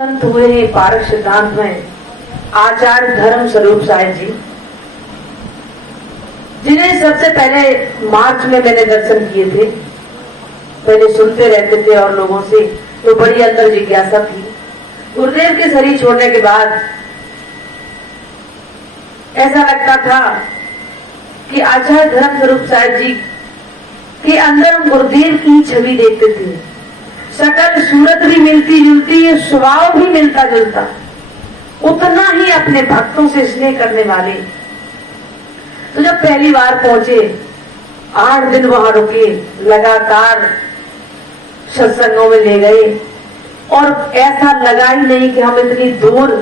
संत हुए हैं पारक सिद्धांत में आचार्य धर्म स्वरूप साहिब जी, जिन्हें सबसे पहले मार्च में मैंने दर्शन किए थे। पहले सुनते रहते थे और लोगों से, तो बड़ी अंदर जिज्ञासा थी। गुरुदेव के शरीर छोड़ने के बाद ऐसा लगता था कि आचार्य धर्म स्वरूप साहिब जी के अंदर हम गुरुदेव की छवि देखते थे। सकल सूरत भी मिलती जुलती, स्वभाव भी मिलता जुलता, उतना ही अपने भक्तों से स्नेह करने वाले। तो जब पहली बार पहुंचे, 8 दिन वहां रुके, लगातार सत्संगों में ले गए और ऐसा लगा ही नहीं कि हम इतनी दूर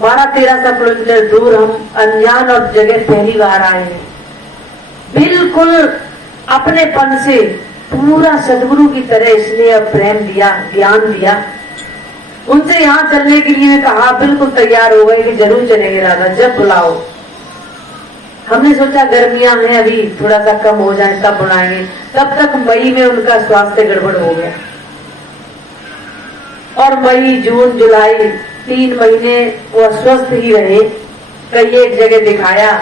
12-13 किलोमीटर दूर हम अनजान और जगह पहली बार आए हैं। बिल्कुल अपनेपन से पूरा सदगुरु की तरह स्नेह और प्रेम दिया, ज्ञान दिया। उनसे यहाँ चलने के लिए कहा, बिल्कुल तैयार हो गए कि जरूर चलेंगे राधा, जब बुलाओ। हमने सोचा गर्मियां हैं, अभी थोड़ा सा कम हो जाए तब बुलाएंगे। तब तक मई में उनका स्वास्थ्य गड़बड़ हो गया और मई, जून, जुलाई 3 महीने वो अस्वस्थ ही रहे। कई एक जगह दिखाया,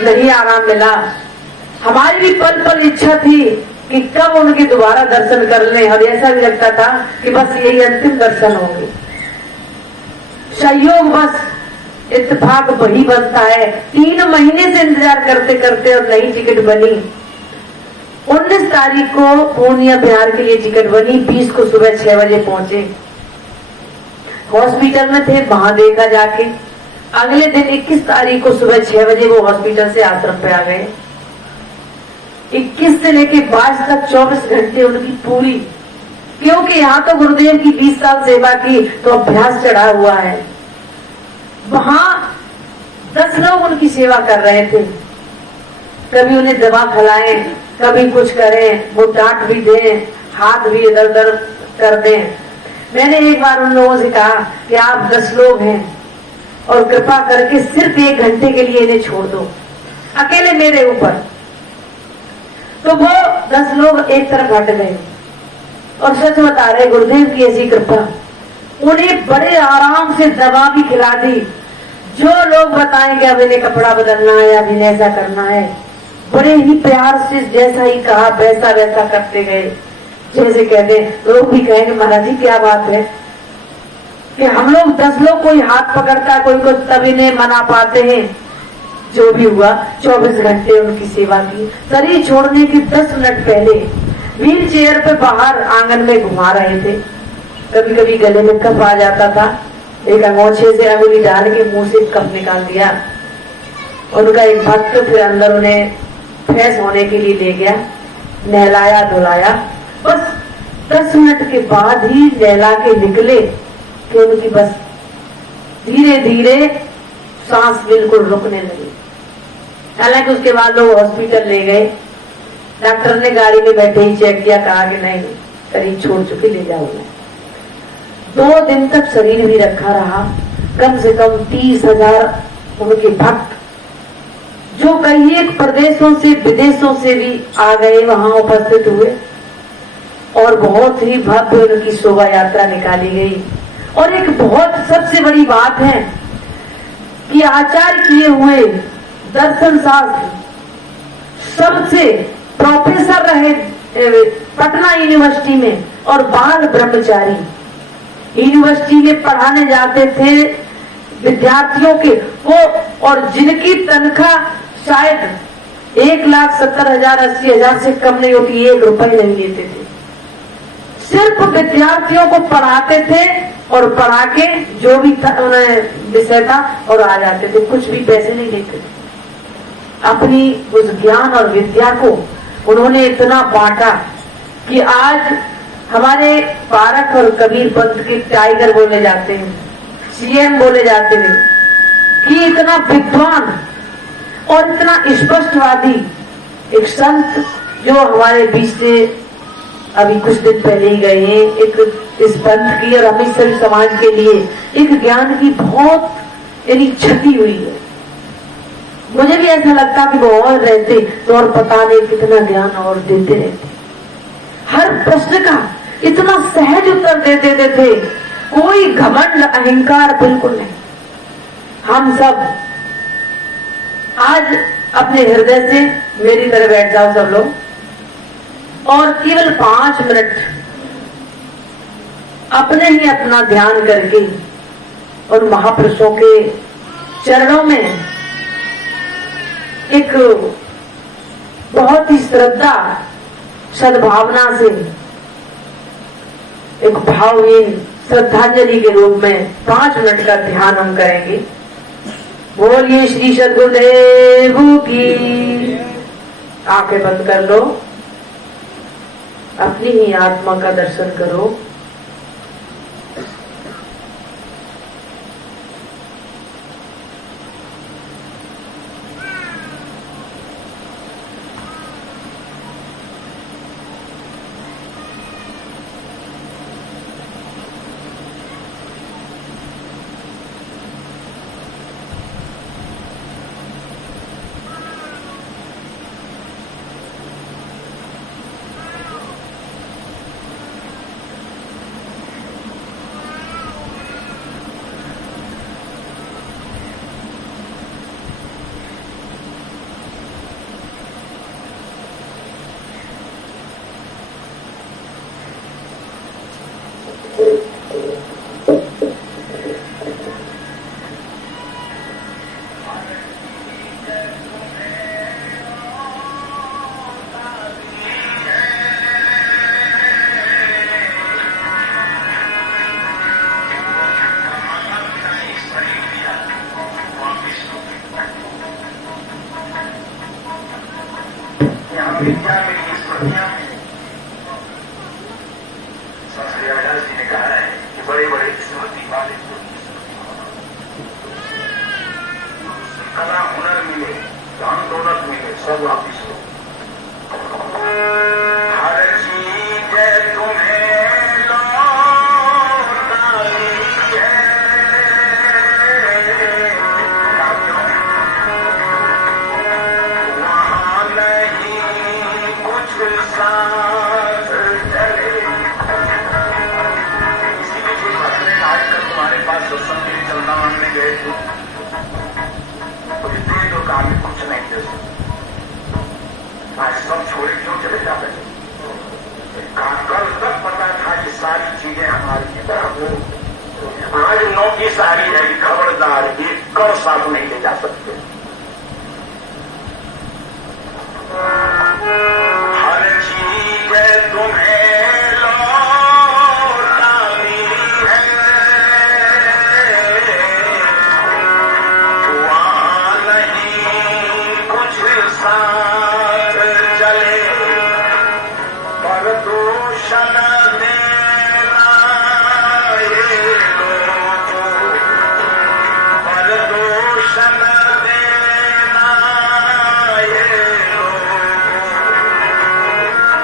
नहीं आराम मिला। हमारी भी पल पल इच्छा थी कि कब उनके दोबारा दर्शन कर लें, और ऐसा भी लगता था कि बस यही अंतिम दर्शन होंगे। संयोग बस इत्तेफाक वही बनता है, 3 महीने से इंतजार करते करते और नई टिकट बनी। 19 तारीख को पूर्णिया बिहार के लिए टिकट बनी। 20 को सुबह 6 बजे पहुंचे। हॉस्पिटल में थे, वहां देखा जाके। अगले दिन 21 तारीख को सुबह 6 बजे वो हॉस्पिटल से आश्रम पे आ गए। 21 से लेके 22 तक 24 घंटे उनकी पूरी, क्योंकि यहाँ तो गुरुदेव की 20 साल सेवा की तो अभ्यास चढ़ा हुआ है। वहां 10 लोग उनकी सेवा कर रहे थे। कभी उन्हें दवा खिलाएं, कभी कुछ करें, वो डांट भी दें, हाथ भी इधर उधर कर दें। मैंने एक बार उन लोगों से कहा कि आप 10 लोग हैं और कृपा करके सिर्फ 1 घंटे के लिए इन्हें छोड़ दो, अकेले मेरे ऊपर। तो वो 10 लोग एक तरफ हट गए और सच बता रहे, गुरुदेव की ऐसी कृपा, उन्हें बड़े आराम से दवा भी खिला दी। जो लोग बताएंगे अब इन्हें कपड़ा बदलना है या इन्हें ऐसा करना है, बड़े ही प्यार से जैसा ही कहा वैसा वैसा करते गए। जैसे कहते लोग भी कहेंगे, महाराज जी क्या बात है कि हम लोग 10 लोग, कोई हाथ पकड़ता, कोई को तब इन्हें मना पाते हैं। जो भी हुआ, 24 घंटे उनकी सेवा की। शरीर छोड़ने के 10 मिनट पहले व्हील चेयर पे बाहर आंगन में घुमा रहे थे। कभी कभी गले में कफ आ जाता था, एक अंगूठे से अंगुली डाल के मुंह से कफ निकाल दिया। उनका एक भक्त फिर अंदर उन्हें फ्रेश होने के लिए ले गया, नहलाया धुलाया। बस 10 मिनट के बाद ही नहला के निकले कि उनकी बस धीरे धीरे सांस बिल्कुल रुकने लगी। हालांकि उसके बाद लोग हॉस्पिटल ले गए। डॉक्टर ने गाड़ी में बैठे ही चेक किया, कहा कि नहीं, शरीर छोड़ चुके, ले जाओगे। 2 दिन तक शरीर भी रखा रहा। कम से कम 30,000 उनके भक्त, जो कई एक प्रदेशों से विदेशों से भी आ गए, वहां उपस्थित हुए और बहुत ही भव्य उनकी शोभा यात्रा निकाली गई। और एक बहुत सबसे बड़ी बात है कि आचार्य किए हुए दर्शन शास्त्र सबसे प्रोफेसर रहे पटना यूनिवर्सिटी में और बाल ब्रह्मचारी यूनिवर्सिटी में पढ़ाने जाते थे विद्यार्थियों के वो, और जिनकी तनख्वाह शायद 1,70,000 80,000 से कम नहीं होती, 1 रुपए नहीं लेते थे। सिर्फ विद्यार्थियों को पढ़ाते थे और पढ़ा के जो भी उन्हें विषय था और आ जाते थे, कुछ भी पैसे नहीं लेते थे। अपनी उस ज्ञान और विद्या को उन्होंने इतना बांटा कि आज हमारे पारक और कबीर पंथ के टाइगर बोले जाते हैं, सीएम बोले जाते हैं कि इतना विद्वान और इतना स्पष्टवादी एक संत जो हमारे बीच से अभी कुछ दिन पहले ही गए हैं, एक इस पंथ की और अमृतसर समाज के लिए एक ज्ञान की बहुत यानी क्षति हुई है। मुझे भी ऐसा लगता कि वो और रहते तो और पता नहीं कितना ज्ञान और देते रहते। हर प्रश्न का इतना सहज उत्तर दे देते थे कोई घमंड अहंकार बिल्कुल नहीं। हम सब आज अपने हृदय से मेरी तरह बैठ जाओ सब लोग और केवल 5 मिनट अपने ही अपना ध्यान करके और महापुरुषों के चरणों में एक बहुत ही श्रद्धा सद्भावना से एक भावहीन श्रद्धांजलि के रूप में 5 मिनट का ध्यान हम करेंगे। बोलिए श्री सद्गुरुदेव की। आंखें बंद कर लो, अपनी ही आत्मा का दर्शन करो। विद्या में इस दुनिया में शास्त्री व्यास जी ने कहा है कि बड़े बड़े स्मृति वाले कला हुनर मिले, धन दौलत मिले, सब वापिस हो। हर चीज तुम्हें लौटानी है, वहाँ नहीं कुछ साथ चले। किसी भी कोई मसले आजकल तुम्हारे पास सत्संग के लिए चलना मांगने गए थे, तो काम में कुछ नहीं दे सकते। आज सब छोड़े क्यों चले जाते हैं? कल तक पता था कि सारी चीजें हमारी हैं, आज नौ की सारी है कि खबरदार एक कर साथ नहीं ले जा सकते। हर चीज तुम्हें लौटानी है, वहाँ नहीं कुछ साथ चले। पर दूषण देना ये लोगों, पर दूषण देना ये लोगों,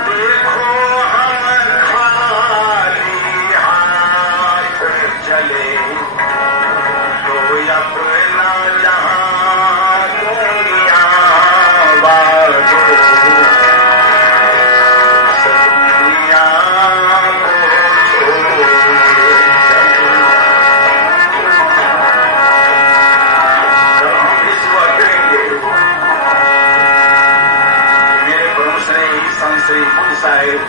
देखो हम खाली हाथ चले। तो अपना जहाँ दुनिया बाजो, दुनिया को छोड़ चले। जब हम विश्व करेंगे, मेरे प्रभु श्री संत श्री बुद्ध साहेब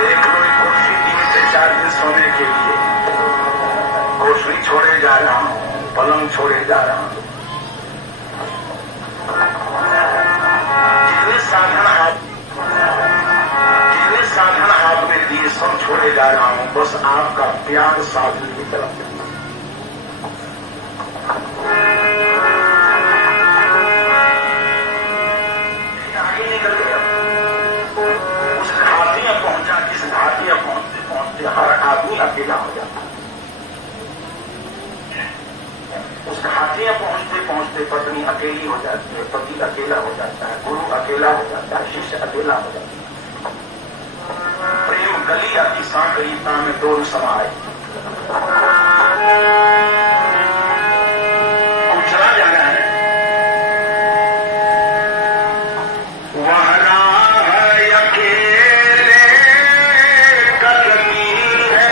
देख लो, एक कुर्सी 3 से 4 दिन सोने के लिए, कुर्सी छोड़े जा रहा हूं, पलंग छोड़े जा रहा हूं। जितने साधन आपने दिए सब छोड़े जा रहा हूं, बस आपका प्यार साधन की तरफ है। आगे निकल गया, उस घाटी में पहुंचा, किस घाटी में पहुंचते पहुंचते हर आदमी अकेला हो जाता। उस घाटी में पहुंचते पहुंचते पत्नी अकेली हो जाती है, पति अकेला हो जाता है, गुरु अकेला हो जाता है, शिष्य अकेला हो जाता है। प्रेम गली अति सांकरीता में दोनों समाये। अब चला जा रहा है, वह राह अकेले कदमी है,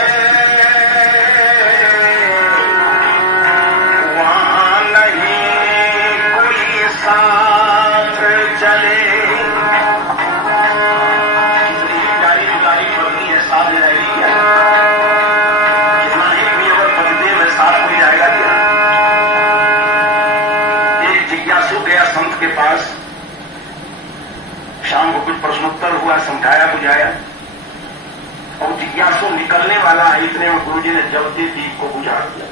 इतने में गुरुजी ने जल्दी दीप को बुझा दिया।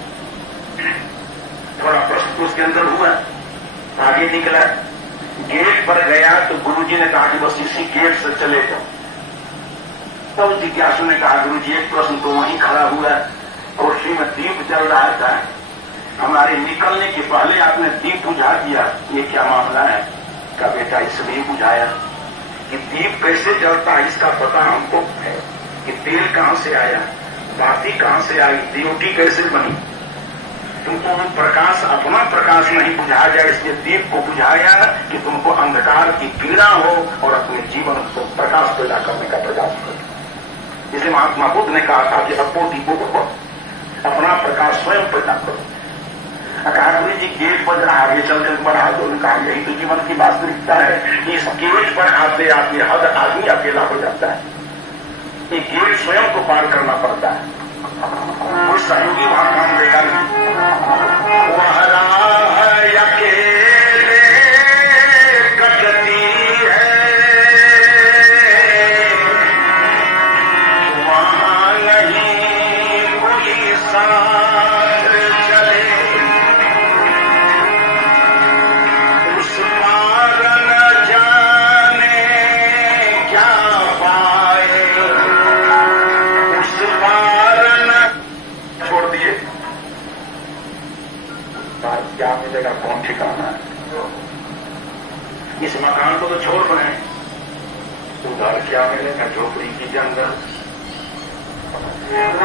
थोड़ा प्रश्न तो उसके अंदर हुआ, आगे निकला, गेट पर गया तो गुरुजी ने कहा कि बस इसी गेट से चले जाओ। तब जिज्ञासु ने कहा गुरुजी एक प्रश्न तो वहीं खड़ा हुआ, कुर्सी में दीप जल रहा था, हमारे निकलने के पहले आपने दीप बुझा दिया, ये क्या मामला है? का बेटा इसलिए बुझाया कि दीप कैसे जलता है इसका पता हमको है कि तेल कहां से आया, बाती कहां से आई, दियोटी कैसे बनी। तुमको वो प्रकाश अपना प्रकाश नहीं बुझाया जाए, इसलिए दीप को बुझाया कि तुमको अंधकार की पीड़ा हो और अपने जीवन को प्रकाश पैदा करने का प्रयास करो। इसलिए महात्मा बुद्ध ने कहा था कि अपो दीपो को अपना प्रकाश स्वयं पैदा करो। कहा गुरु जी गेट पर आगे चलते बढ़ा दो, कहा यही तो जीवन की वास्तविकता है। इस गेट पर आते आते हद आदमी अकेला हो जाता है, ये गेट स्वयं को पार करना पड़ता है। कोई सहयोगी वहां काम देगा नहीं, वह राह अकेले कटती है, वहां नहीं कोई साथ चले, उस पार न जाने क्या पाए, उस पार न छोड़ दिए, क्या मिलेगा कौन ठिकाना है। इस मकान को तो छोड़ बने, उधर क्या मिलेगा, झोपड़ी की जंगल।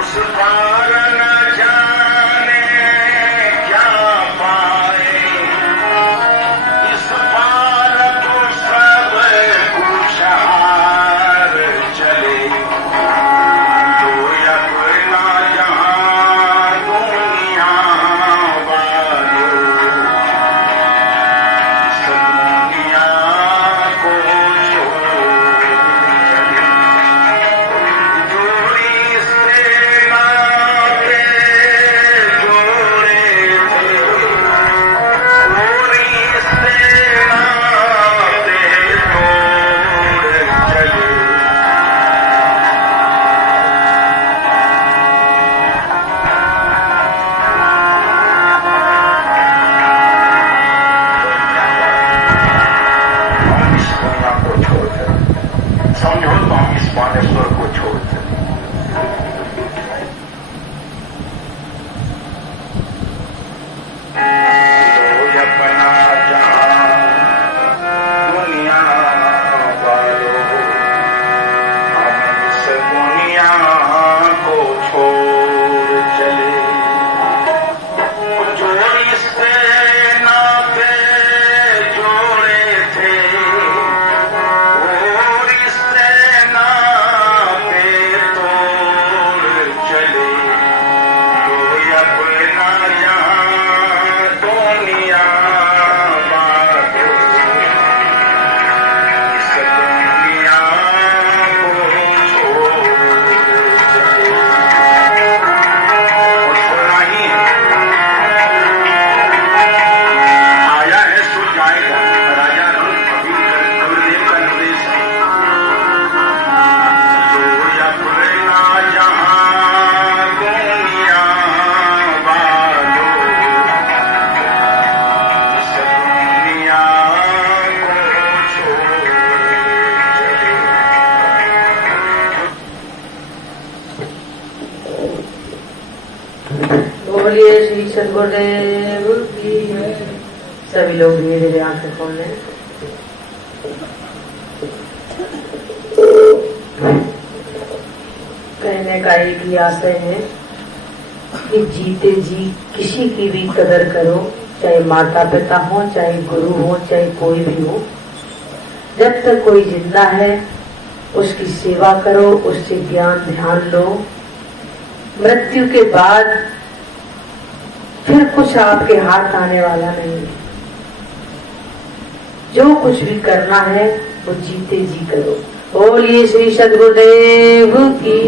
उस पार न जाने क्या पाए, इस पार तो सब कुछ हार चले, तो अपना जहां दुनिया वालों सब दुनिया को छोड़ चले। दूरी से नाते जोड़े थे, दूरी से नाते जोड़ चले। हम इस दुनिया को छोड़कर समझो तो हम इस बानेश्वर को छोड़कर तो अपना जहां दुनिया वालों हम इस दुनिया को छोड़ चले। जो रिश्ते नाते जोड़े थे, वो रिश्ते नाते तोड़ चले, तो अपना जहां दुनिया वालों इस दुनिया को छोड़ चले। और छोड़ना ही है, आया है सो जाएगा, राजा गुरुदेव का निर्देश है। तो अपना जहां दुनिया वालों इस दुनिया को छोड़ चले। बोलिए श्री सद्गुरुदेव की। सभी लोग धीरे धीरे आंखें खोल लें। कहने का एक ही आशय है कि जीते जी किसी की भी कदर करो, चाहे माता पिता हो, चाहे गुरु हो, चाहे कोई भी हो। जब तक कोई जिंदा है उसकी सेवा करो, उससे ज्ञान ध्यान लो। मृत्यु के बाद फिर कुछ आपके हाथ आने वाला नहीं। जो कुछ भी करना है वो जीते जी करो। बोलिए श्री सद्गुरुदेव की।